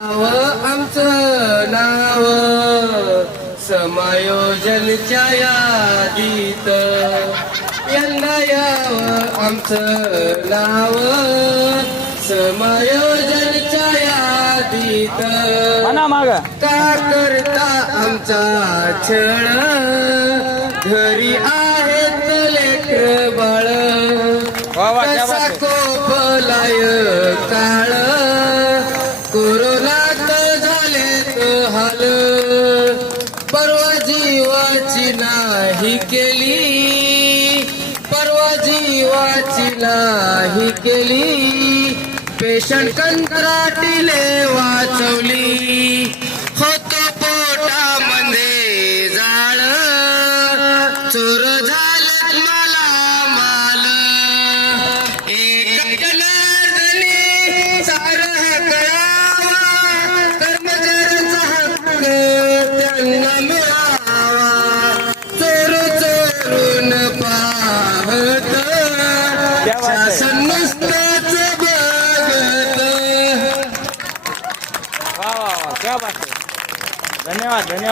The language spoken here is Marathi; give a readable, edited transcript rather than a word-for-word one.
आमचं नाव समायोजनच्या यादीत यंदा यावं आमचं नाव समायोजनच्या यादीत का करता आमचा छळ घरी आहेत लेकर बाळ कसा कोपलाय काळ कोरोनात झालेत हाल परवा जीवाची नाही केली परवा जीवाची नाही केली पेशंट कंत्राटीले वाचवली होतो पोटामध्ये जाळ चोर झालेत मला माल एक जनार्दनी सारं कळावा कर्मचाऱ्यांचा हक्क त्यांना मिळावा चोर चोरून पाहत शासन नुसतंच बघत. वाह वाह वाह क्या बात है. धन्यवाद धन्यवाद.